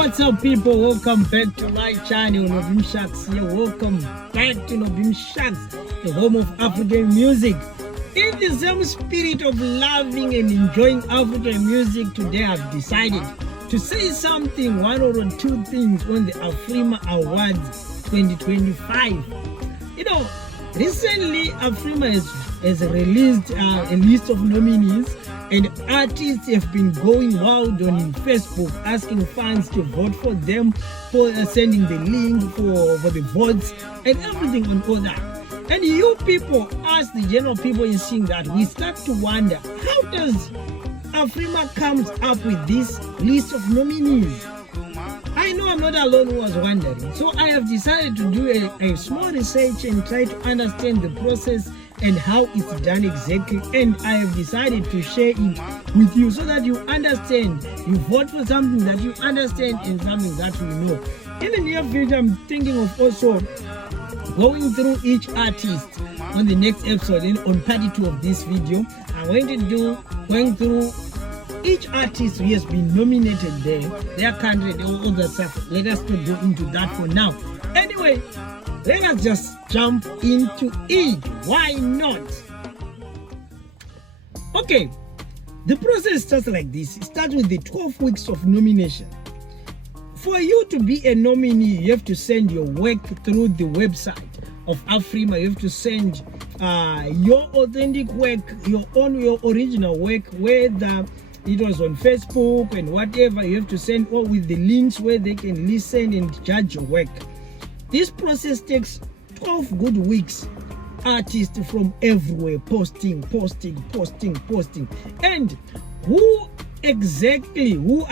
What's up, people? Welcome back to my channel, Nobim Shacks here. Welcome back to Nobim Shacks, the home of African music. In the same spirit of loving and enjoying African music, today I've decided to say something, one or two things on the AFRIMA Awards 2025. You know, recently AFRIMA has released a list of nominees, and artists have been going wild on Facebook asking fans to vote for them, for sending the link for the votes and everything on all that. And you people, as the general people in seeing that, we start to wonder, how does AFRIMA comes up with this list of nominees? I know I'm not alone who was wondering, so I have decided to do a small research and try to understand the process and how it's done exactly, and I have decided to share it with you so that you understand. You vote for something that you understand and something that you know. In the near future, I'm thinking of also going through each artist on the next episode, and on part 2 of this video I'm going through each artist who has been nominated there, their country, all that stuff. Let us not go into that for now. Anyway, let us just jump into it. Why not? Okay, the process starts like this. It starts with the 12 weeks of nomination. For you to be a nominee, you have to send your work through the website of AFRIMA. You have to send your authentic work, your original work, whether it was on Facebook and whatever. You have to send all with the links where they can listen and judge your work. This process takes 12 good weeks. Artists from everywhere posting. And who are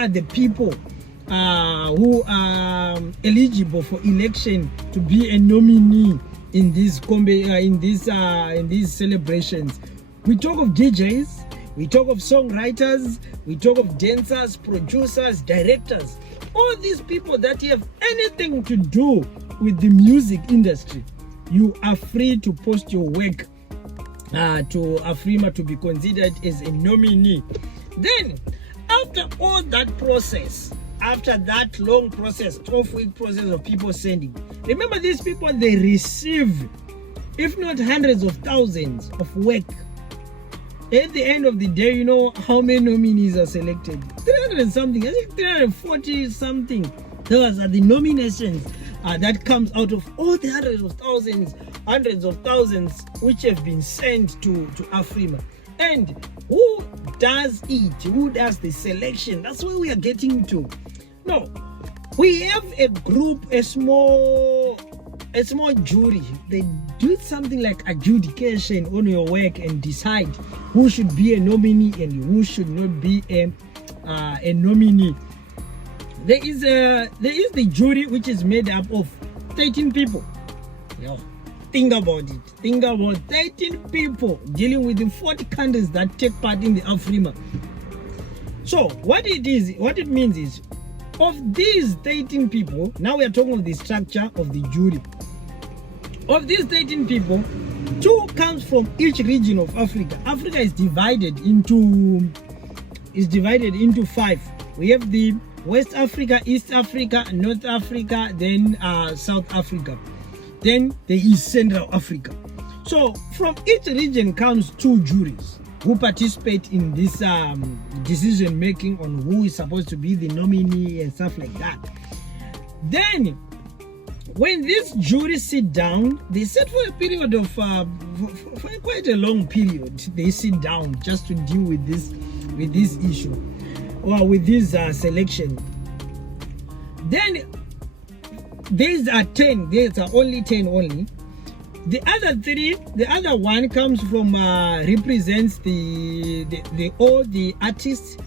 the people who are eligible for election to be a nominee in these celebrations? We talk of DJs, we talk of songwriters, we talk of dancers, producers, directors, all these people that have anything to do with the music industry. You are free to post your work to AFRIMA to be considered as a nominee. Then, after all that process, after that long process, 12-week process of people sending, remember, these people, they receive, if not hundreds of thousands of work. At the end of the day, you know how many nominees are selected? 300 and something, I think 340 something. Those are the nominations that comes out of all the hundreds of thousands which have been sent to AFRIMA. And who does it? Who does the selection? That's where we are getting to. No, we have a group, a small jury. They do something like adjudication on your work and decide who should be a nominee and who should not be a nominee. There is the jury, which is made up of 13 people. Think about it. Think about 13 people dealing with the 40 countries that take part in the AFRIMA. So what it means is, of these 13 people, now we are talking of the structure of the jury. Of these 13 people, 2 comes from each region of Africa. Africa is divided into 5. We have the West Africa, East Africa, North Africa, then South Africa. Then there is Central Africa. So from each region comes 2 juries who participate in this decision making on who is supposed to be the nominee and stuff like that. Then when these juries sit down, they sit for a period of for quite a long period. They sit down just to deal with this issue, or with this selection. Then these are 10. These are only 10 only. The other 3, the other one comes from represents all the artists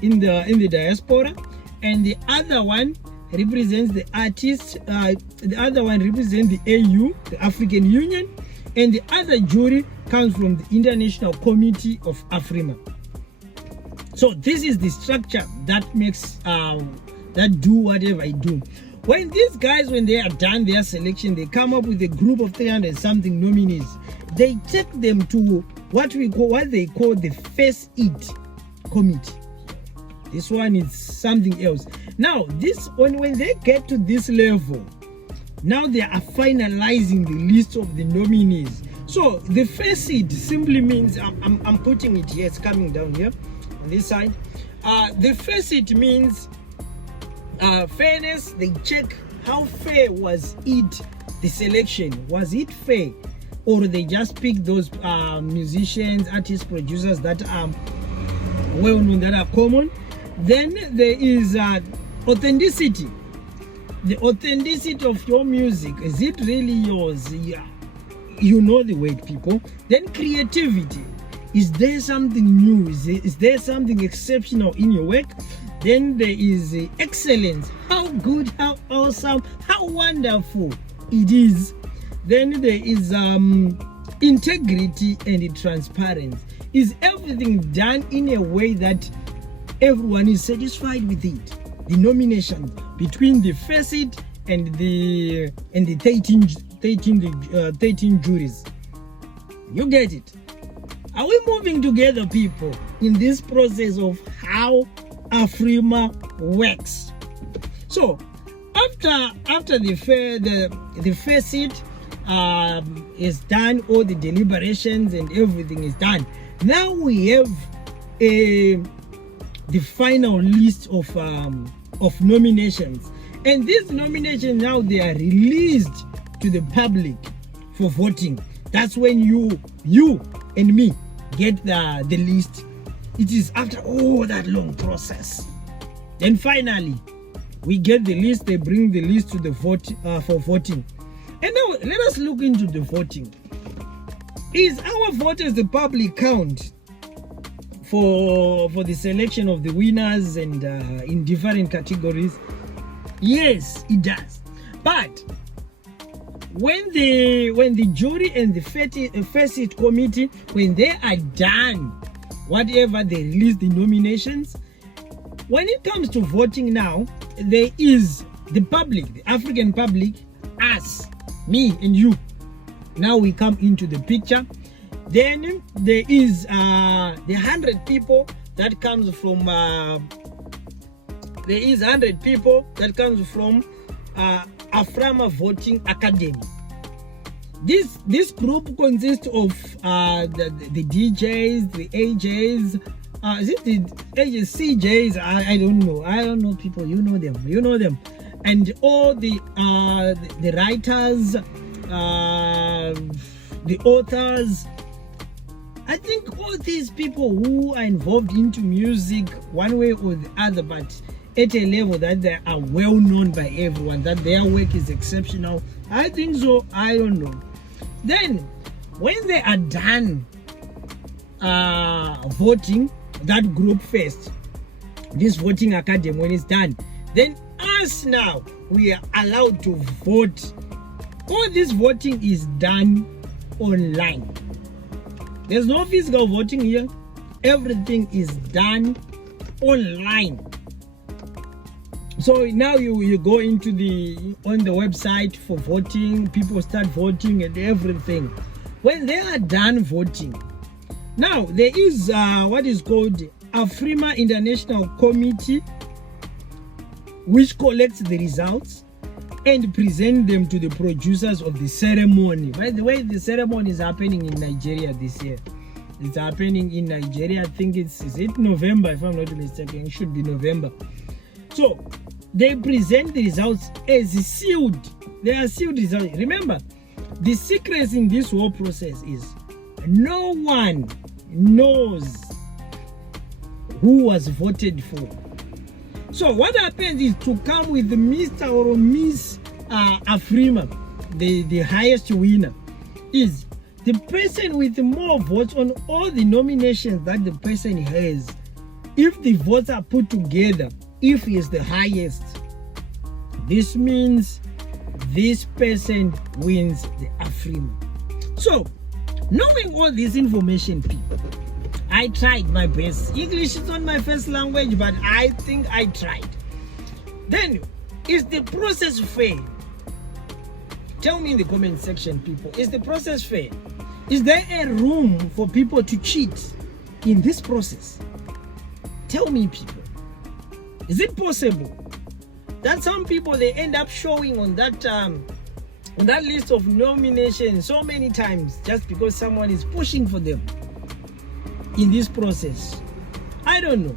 in the diaspora, and the other one represents the artists. The other one represents the AU, the African Union, and the other jury comes from the International Committee of AFRIMA. So this is the structure that makes that do whatever I do. When these guys, when they are done their selection, they come up with a group of 300 something nominees. They take them to what they call the first it committee. This one is something else. Now, this when they get to this level, now they are finalizing the list of the nominees. So the first seed simply means, I'm putting it here, it's coming down here on this side. The first seed means fairness. They check how fair was it, the selection. Was it fair? Or they just pick those musicians, artists, producers that are well known, that are common. Then there is authenticity. The authenticity of your music. Is it really yours? Yeah. You know the word, people. Then creativity. Is there something new? Is there something exceptional in your work? Then there is excellence. How good, how awesome, how wonderful it is. Then there is integrity and transparency. Is everything done in a way that everyone is satisfied with it? The nomination between the first seed and the 13 juries. You get it? Are we moving together, people, in this process of how AFRIMA works? So after the first seed is done, all the deliberations and everything is done, now we have the final list of nominations, and these nominations now they are released to the public for voting. That's when you and me get the list. It is after all that long process. Then finally we get the list. They bring the list to the vote for voting. And now let us look into the voting. Is our vote as the public count for the selection of the winners and in different categories? Yes, it does. But when the jury and the first seat committee, when they are done, whatever they release the nominations, when it comes to voting now, there is the public, the African public, us, me and you. Now we come into the picture. Then there is the 100 people that comes from AFRIMA Voting Academy. This group consists of the DJs, the AJs, is it the AJs, CJs? I don't know, people. You know them, and all the writers, the authors. I think all these people who are involved into music one way or the other, but at a level that they are well known by everyone, that their work is exceptional. I think so. I don't know. Then when they are done voting, that group first, this voting academy, when it's done, then us now, we are allowed to vote. All this voting is done online. There's no physical voting here. Everything is done online. So now you go into on the website for voting, people start voting and everything. When they are done voting, now there is what is called AFRIMA International Committee, which collects the results and present them to the producers of the ceremony. By the way, the ceremony is happening in Nigeria this year. It's happening in Nigeria. I think is it November, if I'm not mistaken. It should be November. So they present the results as sealed. They are sealed results. Remember, the secret in this whole process is no one knows who was voted for. So what happens is, to come with the Mr. or Miss AFRIMA, the highest winner, is the person with more votes on all the nominations that the person has. If the votes are put together, if he is the highest, this means this person wins the AFRIMA. So, knowing all this information, people, I tried my best. English is not my first language, but I think I tried. Then, is the process fair? Tell me in the comment section, people. Is the process fair? Is there a room for people to cheat in this process? Tell me, people. Is it possible that some people, they end up showing on that list of nominations so many times just because someone is pushing for them in this process? I don't know.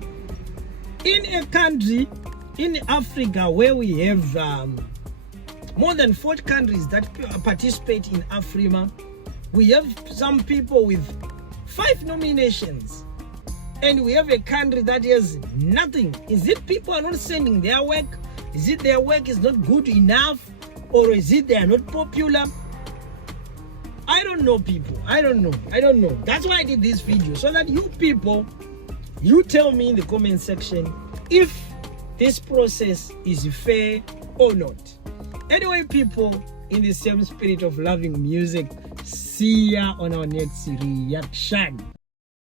In a country in Africa where we have more than 40 countries that participate in AFRIMA, we have some people with 5 nominations, and we have a country that has nothing. Is it people are not sending their work? Is it their work is not good enough? Or is it they are not popular? I don't know, people. I don't know. That's why I did this video, so that you people, you tell me in the comment section if this process is fair or not. Anyway, people, in the same spirit of loving music, see ya on our next reaction.